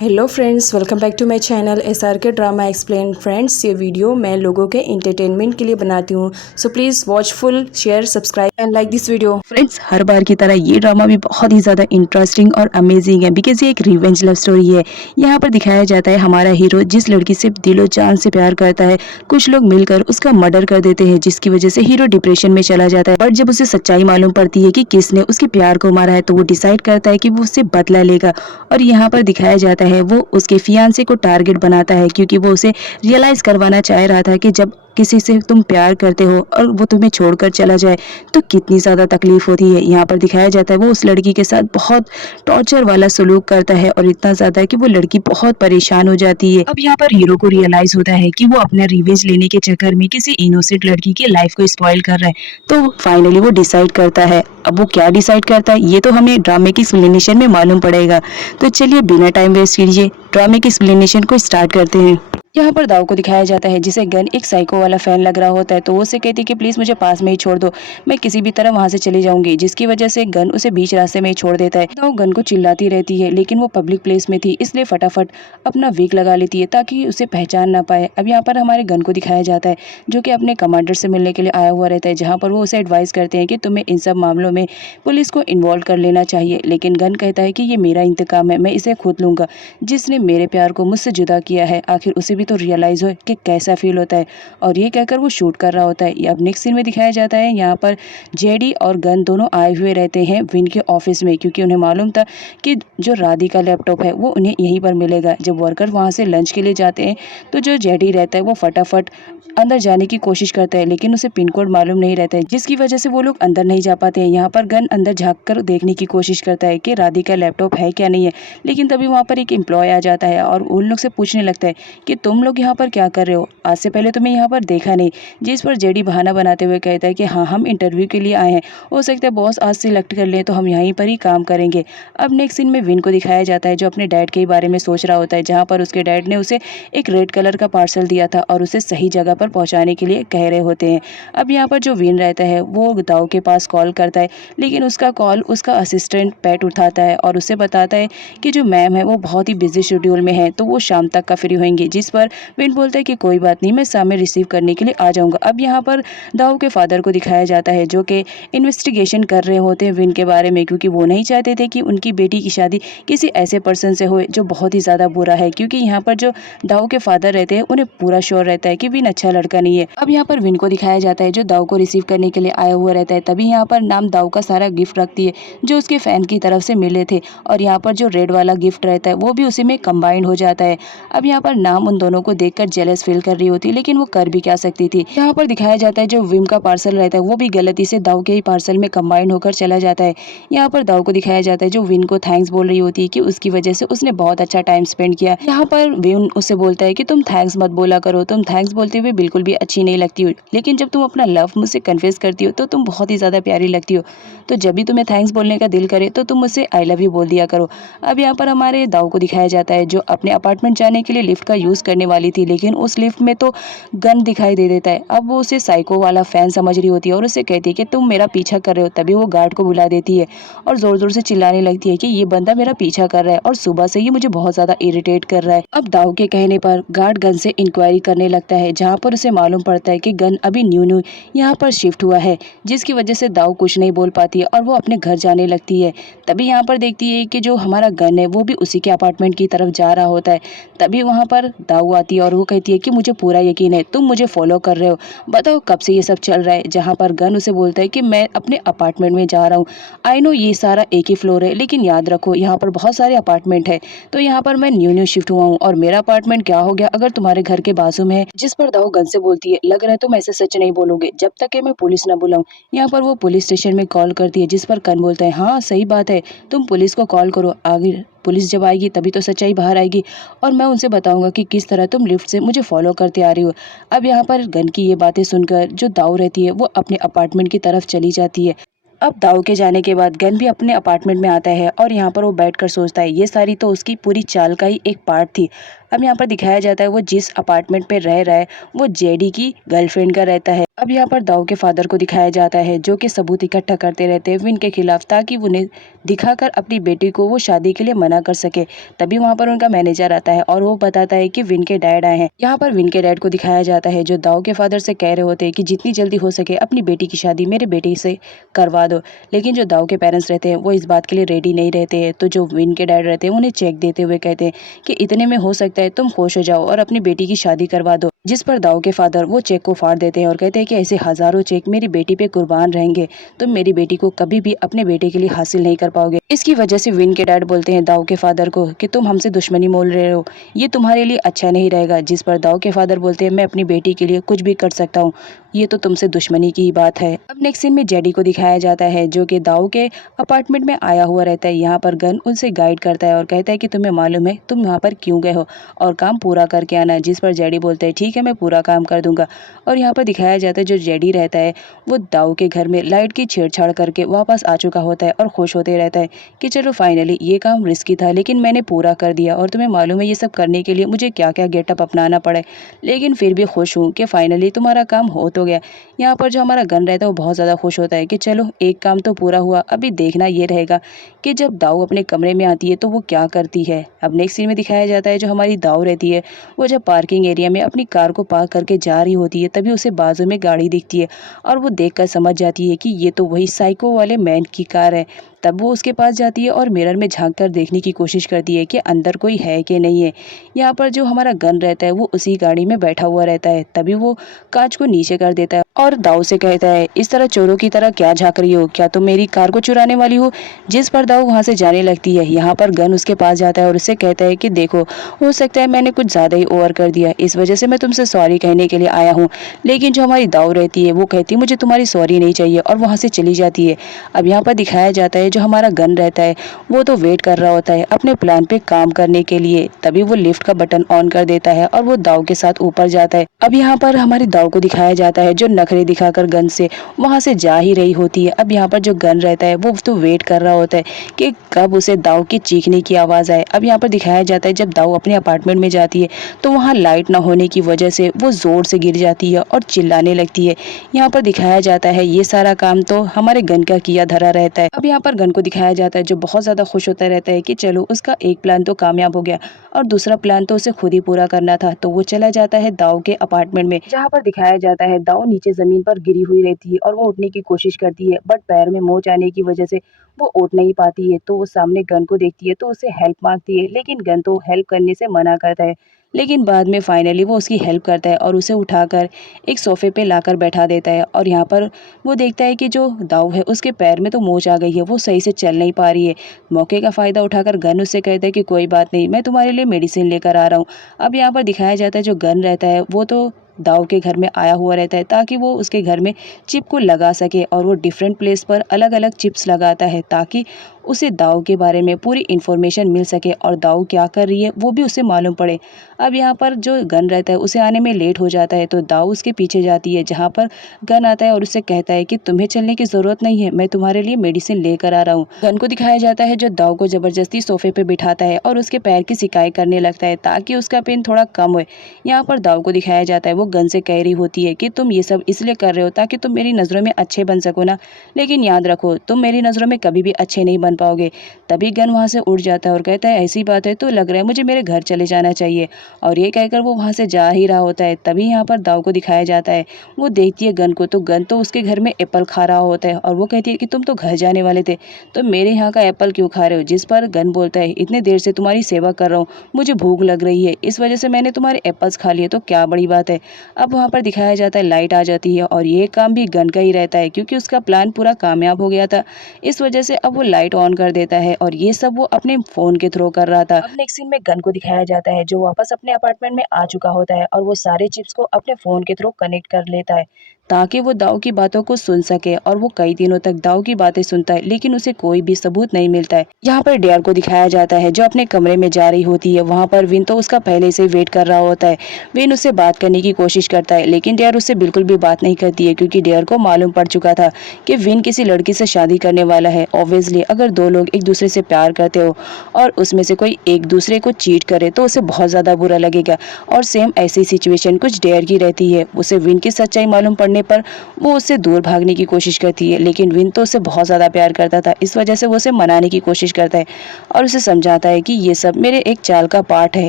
Hello friends, welcome back to my channel SRK drama explain. Friends, ये video मैं लोगों के इंटरटेनमेंट के लिए बनाती हूँ, so please watch full, share, subscribe and like this video. Friends, हर बार की तरह ये ड्रामा भी बहुत ही ज़्यादा इंटरेस्टिंग और अमेजिंग है बिकॉज ये एक रिवेंज लव स्टोरी है। यहाँ पर दिखाया जाता है हमारा हीरो जिस लड़की से दिलो जान से प्यार करता है, कुछ लोग मिलकर उसका मर्डर कर देते हैं जिसकी वजह से हीरो डिप्रेशन में चला जाता है। बट जब उसे सच्चाई मालूम पड़ती है कि किसने उसके प्यार को मारा है तो वो डिसाइड करता है कि वो उससे बदला लेगा। और यहाँ पर दिखाया जाता है वो उसके फियांसे को टारगेट बनाता है क्योंकि वो उसे रियलाइज करवाना चाह रहा था कि जब किसी से तुम प्यार करते हो और वो तुम्हें छोड़कर चला जाए तो कितनी ज़्यादा तकलीफ होती है। यहाँ पर दिखाया जाता है वो उस लड़की के साथ बहुत टॉर्चर वाला सलूक करता है और इतना ज़्यादा कि वो लड़की बहुत परेशान हो जाती है। अब यहाँ पर हीरो को रियलाइज होता है कि वो अपना रिवेंज लेने के चक्कर में किसी इनोसेंट लड़की की लाइफ को स्पॉइल कर रहा है। तो फाइनली वो डिसाइड करता है। अब वो क्या डिसाइड करता है ये तो हमें ड्रामे की एक्सप्लेनेशन में मालूम पड़ेगा। तो चलिए बिना टाइम वेस्ट कीजिए ड्रामे की एक्सप्लेनेशन को स्टार्ट करते हैं। यहाँ पर दाव को दिखाया जाता है जिसे गन एक साइको वाला फैन लग रहा होता है, तो वो उसे कहती है कि प्लीज़ मुझे पास में ही छोड़ दो, मैं किसी भी तरह वहाँ से चली जाऊंगी, जिसकी वजह से गन उसे बीच रास्ते में ही छोड़ देता है। दाव गन को चिल्लाती रहती है लेकिन वो पब्लिक प्लेस में थी इसलिए फटाफट अपना विग लगा लेती है ताकि उसे पहचान ना पाए। अब यहाँ पर हमारे गन को दिखाया जाता है जो कि अपने कमांडर से मिलने के लिए आया हुआ रहता है, जहाँ पर वो उसे एडवाइस करते हैं कि तुम्हें इन सब मामलों में पुलिस को इन्वॉल्व कर लेना चाहिए। लेकिन गन कहता है कि ये मेरा इंतकाम है, मैं इसे खुद लूंगा। जिसने मेरे प्यार को मुझसे जुदा किया है आखिर उसे भी तो रियलाइज हो कि कैसा फील होता है। और ये कहकर वो शूट कर रहा होता है। अब नेक्स्ट सीन में दिखाया जाता है यहाँ पर जेडी और गन दोनों आए हुए रहते हैं विन के ऑफिस में, क्योंकि उन्हें मालूम था कि जो राधी का लैपटॉप है वो उन्हें यहीं पर मिलेगा। जब वर्कर वहाँ से लंच के लिए जाते हैं तो जो जेडी रहता है वो फटाफट अंदर जाने की कोशिश करता है लेकिन उसे पिन कोड मालूम नहीं रहता है, जिसकी वजह से वो लोग अंदर नहीं जा पाते हैं। यहाँ पर गन अंदर झाँक कर देखने की कोशिश करता है कि राधी का लैपटॉप है क्या नहीं है, लेकिन तभी वहाँ पर एक एम्प्लॉय आ जाता है और उन लोग से पूछने लगता है कि तुम लोग यहाँ पर क्या कर रहे हो, आज से पहले तुम्हें यहाँ पर देखा नहीं। जिस पर जेडी बहाना बनाते हुए कहता है कि हाँ, हम इंटरव्यू के लिए आए हैं, हो सकता है बॉस आज सिलेक्ट कर ले तो हम यहीं पर ही काम करेंगे। अब नेक्स्ट सीन में विन को दिखाया जाता है जो अपने डैड के बारे में सोच रहा होता है, जहाँ पर उसके डैड ने उसे एक रेड कलर का पार्सल दिया था और उसे सही जगह पर पहुँचाने के लिए कह रहे होते हैं। अब यहाँ पर जो विन रहता है वो दाऊ के पास कॉल करता है लेकिन उसका कॉल उसका असिस्टेंट पैट उठाता है और उसे बताता है कि जो मैम है वो बहुत ही बिजी शेड्यूल में है तो वो शाम तक का फ्री होंगे। जिस पर विन बोलता है कि कोई बात नहीं, मैं सामने रिसीव करने के लिए आ जाऊंगा। अब यहाँ पर दाऊ के फादर को दिखाया जाता है जो कि इन्वेस्टिगेशन कर रहे होते हैं विन के बारे में, क्योंकि वो नहीं चाहते थे कि उनकी बेटी की शादी किसी ऐसे पर्सन से हो जो बहुत ही ज़्यादा बुरा है, क्योंकि यहाँ पर जो दाऊ के फादर रहते हैं उन्हें पूरा श्योर रहता है कि विन अच्छा लड़का नहीं है। अब यहाँ पर विन को दिखाया जाता है जो दाऊ को रिसीव करने के लिए आया हुआ रहता है। तभी यहाँ पर नाम दाऊ का सारा गिफ्ट रखती है जो उसके फैन की तरफ से मिले थे, और यहाँ पर जो रेड वाला गिफ्ट रहता है वो भी उसी में कंबाइंड हो जाता है। अब यहाँ पर नाम उन दोनों को देखकर जेलस फील कर रही होती है लेकिन वो कर भी क्या सकती थी। यहाँ पर दिखाया जाता है जो विम का पार्सल रहता है वो भी गलती से दाऊ के ही पार्सल में कंबाइंड होकर चला जाता है। यहाँ पर दाऊ को दिखाया जाता है जो विन को थैंक्स बोल रही होती है कि उसकी वजह से उसने बहुत अच्छा टाइम स्पेंड किया। यहाँ पर विन उससे बोलता है कि तुम थैंक्स मत बोला करो, तुम थैंक्स बोलते हुए बिल्कुल भी अच्छी नहीं लगती हो, लेकिन जब तुम अपना लव मुझसे कन्फेस करती हो तो तुम बहुत ही ज़्यादा प्यारी लगती हो, तो जब भी तुम्हें थैंक्स बोलने का दिल करे तो तुम मुझसे आई लव यू बोल दिया करो। अब यहाँ पर हमारे दाऊ को दिखाया जाता है जो अपने अपार्टमेंट जाने के लिए लिफ्ट का यूज़ करने वाली थी लेकिन उस लिफ्ट में तो गन दिखाई दे देता है। अब वो उसे साइको वाला फैन समझ रही होती है और उसे कहती है कि तुम मेरा पीछा कर रहे हो। तभी वो गार्ड को बुला देती है और ज़ोर ज़ोर से चिल्लाने लगती है कि ये बंदा मेरा पीछा कर रहा है और सुबह से ये मुझे बहुत ज़्यादा इरिटेट कर रहा है। अब दाऊ के कहने पर गार्ड गन से इंक्वायरी करने लगता है, जहाँ पर उसे मालूम पड़ता है कि गन अभी न्यू यहाँ पर शिफ्ट हुआ है, जिसकी वजह से दाऊ कुछ नहीं बोल पाती है और वो अपने घर जाने लगती है। तभी यहाँ पर देखती है कि जो हमारा गन है वो भी उसी के अपार्टमेंट की तरफ जा रहा होता है। तभी वहाँ पर दाऊ आती है और वो कहती है कि मुझे पूरा यकीन है तुम मुझे फॉलो कर रहे हो, बताओ कब से ये सब चल रहा है। जहाँ पर गन उसे बोलता है कि मैं अपने अपार्टमेंट में जा रहा हूँ, आई नो ये सारा एक ही फ्लोर है लेकिन याद रखो यहाँ पर बहुत सारे अपार्टमेंट है, तो यहाँ पर मैं न्यू शिफ्ट हुआ हूँ और मेरा अपार्टमेंट क्या हो गया अगर तुम्हारे घर के बाजू में है। जिस पर दाऊ गन से बोलती है लग रहा है तुम ऐसे सच नहीं बोलोगे जब तक कि मैं पुलिस ना बुलाऊं। यहाँ पर वो पुलिस स्टेशन में कॉल करती है, जिस पर कन बोलता है हाँ सही बात है, तुम पुलिस को कॉल करो, आगे पुलिस जब आएगी तभी तो सच्चाई बाहर आएगी और मैं उनसे बताऊंगा कि किस तरह तुम लिफ्ट से मुझे फॉलो करते आ रही हो। अब यहाँ पर गन की ये बातें सुनकर जो दाऊ रहती है वो अपने अपार्टमेंट की तरफ चली जाती है। अब दाऊ के जाने के बाद गन भी अपने अपार्टमेंट में आता है और यहाँ पर वो बैठकर सोचता है ये सारी तो उसकी पूरी चाल का ही एक पार्ट थी। अब यहाँ पर दिखाया जाता है वो जिस अपार्टमेंट पे रह रहा है वो जेडी की गर्लफ्रेंड का रहता है। अब यहाँ पर दाऊ के फादर को दिखाया जाता है जो कि सबूत इकट्ठा करते रहते हैं विन के खिलाफ, ताकि उन्हें दिखाकर अपनी बेटी को वो शादी के लिए मना कर सके। तभी वहाँ पर उनका मैनेजर आता है और वो बताता है कि विन के डैड आए हैं। यहाँ पर विन के डैड को दिखाया जाता है जो दाऊ के फादर से कह रहे होते हैं कि जितनी जल्दी हो सके अपनी बेटी की शादी मेरे बेटी से करवा दो। लेकिन जो दाऊ के पेरेंट्स रहते हैं वो इस बात के लिए रेडी नहीं रहते हैं। तो जो विन के डैड रहते हैं उन्हें चेक देते हुए कहते हैं कि इतने में हो सकता है तुम खुश हो जाओ और अपनी बेटी की शादी करवा दो। जिस पर दाऊ के फादर वो चेक को फाड़ देते हैं और कहते हैं कि ऐसे हजारों चेक मेरी बेटी पे कुर्बान रहेंगे, तुम मेरी बेटी को कभी भी अपने बेटे के लिए हासिल नहीं कर पाओगे। इसकी वजह से विन के डैड बोलते हैं दाऊ के फादर को कि तुम हमसे दुश्मनी मोल रहे हो, ये तुम्हारे लिए अच्छा नहीं रहेगा। जिस पर दाऊ के फादर बोलते हैं मैं अपनी बेटी के लिए कुछ भी कर सकता हूँ, ये तो तुमसे दुश्मनी की ही बात है। अब नेक्स्ट सीन में जेडी को दिखाया जाता है जो कि दाऊ के अपार्टमेंट में आया हुआ रहता है। यहाँ पर गन उनसे गाइड करता है और कहता है कि तुम्हें मालूम है तुम यहाँ पर क्यों गए हो और काम पूरा करके आना। जिस पर जेडी बोलते हैं ठीक है मैं पूरा काम कर दूंगा। और यहाँ पर दिखाया जाता है जो जेडी रहता है वो दाऊ के घर में लाइट की छेड़छाड़ करके वापस आ चुका होता है और खुश होते रहता है कि चलो फाइनली ये काम रिस्की था लेकिन मैंने पूरा कर दिया। और तुम्हें मालूम है ये सब करने के लिए मुझे क्या क्या गेटअप अपनाना पड़े, लेकिन फिर भी खुश हूँ कि फाइनली तुम्हारा काम हो तो गया। यहाँ पर जो हमारा गन रहता है वो बहुत ज़्यादा खुश होता है कि चलो एक काम तो पूरा हुआ। अभी देखना ये रहेगा कि जब दाऊ अपने कमरे में आती है तो वो क्या करती है। अब नेक्स्ट सीन में दिखाया जाता है जो हमारी दाऊ रहती है वो जब पार्किंग एरिया में अपनी कार को पार्क करके जा रही होती है तभी उसे बाजू में गाड़ी दिखती है और वो देखकर समझ जाती है कि ये तो वही साइको वाले मैन की कार है। तब वो उसके पास जाती है और मिरर में झांक कर देखने की कोशिश करती है कि अंदर कोई है कि नहीं है। यहाँ पर जो हमारा गन रहता है वो उसी गाड़ी में बैठा हुआ रहता है। तभी वो कांच को नीचे कर देता है और दाऊ से कहता है इस तरह चोरों की तरह क्या झांक रही हो, क्या तुम मेरी कार को चुराने वाली हो। जिस पर दाऊ वहां से जाने लगती है। यहाँ पर गन उसके पास जाता है और उससे कहता है कि देखो हो सकता है मैंने कुछ ज्यादा ही ओवर कर दिया, इस वजह से मैं तुमसे सॉरी कहने के लिए आया हूँ। लेकिन जो हमारी दाऊ रहती है वो कहती है मुझे तुम्हारी सॉरी नहीं चाहिए और वहां से चली जाती है। अब यहाँ पर दिखाया जाता है जो हमारा गन रहता है वो तो वेट कर रहा होता है अपने प्लान पे काम करने के लिए। तभी वो लिफ्ट का बटन ऑन कर देता है और वो दाऊ के साथ ऊपर जाता है। अब यहाँ पर हमारी दाऊ को दिखाया जाता है जो नखरे दिखाकर गन से वहां से जा ही रही होती है। अब यहाँ पर जो गन रहता है वो तो वेट कर रहा होता है कि कब उसे दाऊ की चीखने की आवाज आए। अब यहाँ पर दिखाया जाता है जब दाऊ अपने अपार्टमेंट में जाती है तो वहाँ लाइट ना होने की वजह से वो जोर से गिर जाती है और चिल्लाने लगती है। यहाँ पर दिखाया जाता है ये सारा काम तो हमारे गन का किया धरा रहता है। अब यहाँ पर गन को दिखाया जाता है जो बहुत ज्यादा खुश होता रहता है कि चलो उसका एक प्लान तो कामयाब हो गया और दूसरा प्लान तो उसे खुद ही पूरा करना था। तो वो चला जाता है दाऊ के अपार्टमेंट में जहाँ पर दिखाया जाता है दाऊ नीचे जमीन पर गिरी हुई रहती है और वो उठने की कोशिश करती है बट पैर में मोच आने की वजह से वो उठ नहीं पाती है। तो वो सामने गन को देखती है तो उसे हेल्प मांगती है लेकिन गन तो हेल्प करने से मना करता है। लेकिन बाद में फाइनली वो उसकी हेल्प करता है और उसे उठाकर एक सोफे पे लाकर बैठा देता है। और यहाँ पर वो देखता है कि जो दाऊ है उसके पैर में तो मोच आ गई है, वो सही से चल नहीं पा रही है। मौके का फ़ायदा उठाकर गन उससे कहता है कि कोई बात नहीं मैं तुम्हारे लिए मेडिसिन लेकर आ रहा हूँ। अब यहाँ पर दिखाया जाता है जो गन रहता है वो तो दाऊ के घर में आया हुआ रहता है ताकि वो उसके घर में चिप को लगा सके और वो डिफरेंट प्लेस पर अलग अलग चिप्स लगाता है ताकि उसे दाऊ के बारे में पूरी इन्फॉर्मेशन मिल सके और दाऊ क्या कर रही है वो भी उसे मालूम पड़े। अब यहाँ पर जो गन रहता है उसे आने में लेट हो जाता है तो दाऊ उसके पीछे जाती है जहाँ पर गन आता है और उससे कहता है कि तुम्हें चलने की ज़रूरत नहीं है, मैं तुम्हारे लिए मेडिसिन लेकर आ रहा हूँ। गन को दिखाया जाता है जो दाऊ को ज़बरदस्ती सोफे पे बिठाता है और उसके पैर की सिकाई करने लगता है ताकि उसका पेन थोड़ा कम हो। यहाँ पर दाऊ को दिखाया जाता है वो गन से कह रही होती है कि तुम ये सब इसलिए कर रहे हो ताकि तुम मेरी नज़रों में अच्छे बन सको ना, लेकिन याद रखो तुम मेरी नज़रों में कभी भी अच्छे नहीं बन पाओगे। तभी गन वहाँ से उड़ जाता है और कहता है ऐसी बात है तो लग रहा है मुझे मेरे घर चले जाना चाहिए। और ये कहकर वो वहाँ से जा ही रहा होता है। तभी यहाँ पर दाऊ को दिखाया जाता है वो देखती है गन को तो गन तो उसके घर में एप्पल खा रहा होता है और वो कहती है कि तुम तो घर जाने वाले थे तो मेरे यहाँ का एप्पल क्यों खा रहे हो। जिस पर गन बोलता है इतने देर से तुम्हारी सेवा कर रहा हूँ, मुझे भूख लग रही है, इस वजह से मैंने तुम्हारे एप्पल्स खा लिए तो क्या बड़ी बात है। अब वहाँ पर दिखाया जाता है लाइट आ जाती है और ये काम भी गन का ही रहता है क्योंकि उसका प्लान पूरा कामयाब हो गया था। इस वजह से अब वो लाइट ऑन कर देता है और ये सब वो अपने फोन के थ्रू कर रहा था। अब नेक्स्ट सीन में गन को दिखाया जाता है जो वापस अपने अपार्टमेंट में आ चुका होता है और वो सारे चिप्स को अपने फोन के थ्रू कनेक्ट कर लेता है। ताकि वो दाऊ की बातों को सुन सके। और वो कई दिनों तक दाऊ की बातें सुनता है लेकिन उसे कोई भी सबूत नहीं मिलता है। यहाँ पर डेयर को दिखाया जाता है जो अपने कमरे में जा रही होती है। वहाँ पर विन तो उसका पहले से वेट कर रहा होता है। विन उससे बात करने की कोशिश करता है लेकिन डेयर उससे बिल्कुल भी बात नहीं करती है, क्योंकि डेयर को मालूम पड़ चुका था कि विन किसी लड़की से शादी करने वाला है। ऑब्वियसली अगर दो लोग एक दूसरे से प्यार करते हो और उसमें से कोई एक दूसरे को चीट करे तो उसे बहुत ज़्यादा बुरा लगेगा। और सेम ऐसी सिचुएशन कुछ डेयर की रहती है। उसे विन की सच्चाई मालूम पड़ने पर वो उससे दूर भागने की कोशिश करती है, लेकिन विन तो उससे बहुत ज़्यादा प्यार करता था। इस वजह से वो उसे मनाने की कोशिश करता है और उसे समझाता है कि ये सब मेरे एक चाल का पार्ट है।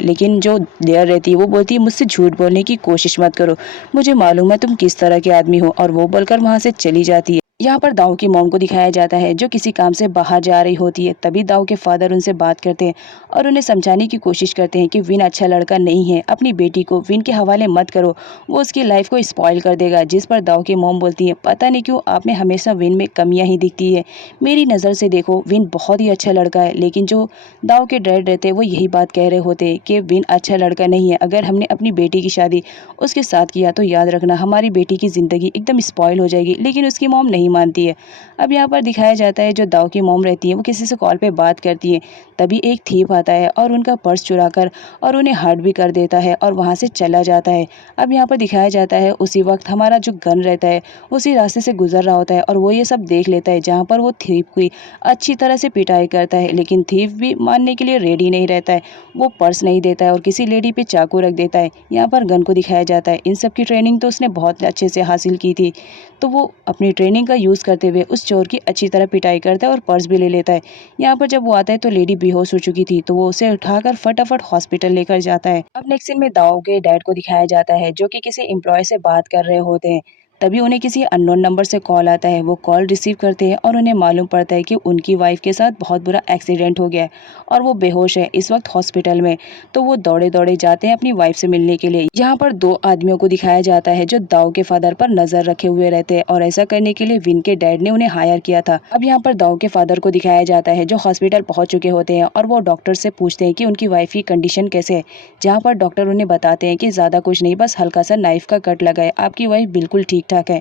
लेकिन जो डेयर रहती है वो बोलती है मुझसे झूठ बोलने की कोशिश मत करो, मुझे मालूम है तुम किस तरह के आदमी हो, और वो बोलकर वहाँ से चली जाती है। यहाँ पर दाऊ की मॉम को दिखाया जाता है जो किसी काम से बाहर जा रही होती है। तभी दाऊ के फादर उनसे बात करते हैं और उन्हें समझाने की कोशिश करते हैं कि विन अच्छा लड़का नहीं है, अपनी बेटी को विन के हवाले मत करो, वो उसकी लाइफ को स्पॉइल कर देगा। जिस पर दाऊ की मॉम बोलती है पता नहीं क्यों आप में हमेशा विन में कमियां ही दिखती है, मेरी नज़र से देखो विन बहुत ही अच्छा लड़का है। लेकिन जो दाऊ के डैड रहते हैं वो यही बात कह रहे होते हैं कि विन अच्छा लड़का नहीं है, अगर हमने अपनी बेटी की शादी उसके साथ किया तो याद रखना हमारी बेटी की ज़िंदगी एकदम स्पॉइल हो जाएगी। लेकिन उसकी मॉम नहीं मानती है। अब यहाँ पर दिखाया जाता है जो दाऊ की मॉम रहती है वो किसी से कॉल पे बात करती है। तभी एक थीप आता है और उनका पर्स चुराकर और उन्हें हर्ट भी कर देता है और वहाँ से चला जाता है। अब यहाँ पर दिखाया जाता है उसी वक्त हमारा जो गन रहता है उसी रास्ते से गुजर रहा होता है और वो ये सब देख लेता है, जहाँ पर वो थीप की अच्छी तरह से पिटाई करता है। लेकिन थीप भी मानने के लिए रेडी नहीं रहता है, वो पर्स नहीं देता है और किसी लेडी पे चाकू रख देता है। यहाँ पर गन को दिखाया जाता है, इन सब की ट्रेनिंग तो उसने बहुत अच्छे से हासिल की थी, तो वो अपनी ट्रेनिंग का यूज़ करते हुए उस चोर की अच्छी तरह पिटाई करता है और पर्स भी ले लेता है। यहाँ पर जब वो आता है तो लेडी बेहोश हो चुकी थी, तो वो उसे उठाकर फटाफट हॉस्पिटल लेकर जाता है। अब नेक्स्ट सीन में दाऊ के डैड को दिखाया जाता है जो कि किसी एम्प्लॉय से बात कर रहे होते हैं। तभी उन्हें किसी अननोन नंबर से कॉल आता है। वो कॉल रिसीव करते हैं और उन्हें मालूम पड़ता है कि उनकी वाइफ के साथ बहुत बुरा एक्सीडेंट हो गया है और वो बेहोश है इस वक्त हॉस्पिटल में। तो वो दौड़े दौड़े जाते हैं अपनी वाइफ से मिलने के लिए। यहाँ पर दो आदमियों को दिखाया जाता है जो दाऊ के फादर पर नजर रखे हुए रहते हैं और ऐसा करने के लिए विन के डैड ने उन्हें हायर किया था। अब यहाँ पर दाऊ के फादर को दिखाया जाता है जो हॉस्पिटल पहुंच चुके होते हैं और वो डॉक्टर से पूछते हैं कि उनकी वाइफ की कंडीशन कैसे है। जहाँ पर डॉक्टर उन्हें बताते हैं कि ज़्यादा कुछ नहीं, बस हल्का सा नाइफ का कट लगा है, आपकी वाइफ बिल्कुल ठीक ठाक है।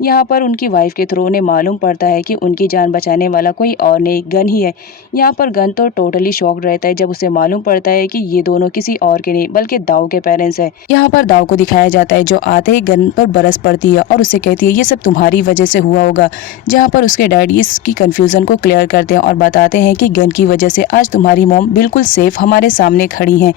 यहाँ पर उनकी वाइफ के थ्रू उन्हें मालूम पड़ता है कि उनकी जान बचाने वाला कोई और नहीं गन ही है। यहाँ पर गन तो टोटली शॉक्ड रहता है जब उसे मालूम पड़ता है कि ये दोनों किसी और के नहीं बल्कि दाऊ के पेरेंट्स हैं। यहाँ पर दाऊ को दिखाया जाता है जो आते ही गन पर बरस पड़ती है और उसे कहती है ये सब तुम्हारी वजह से हुआ होगा। जहाँ पर उसके डैड इसकी कंफ्यूजन को क्लियर करते हैं और बताते हैं कि गन की वजह से आज तुम्हारी मॉम बिल्कुल सेफ हमारे सामने खड़ी हैं।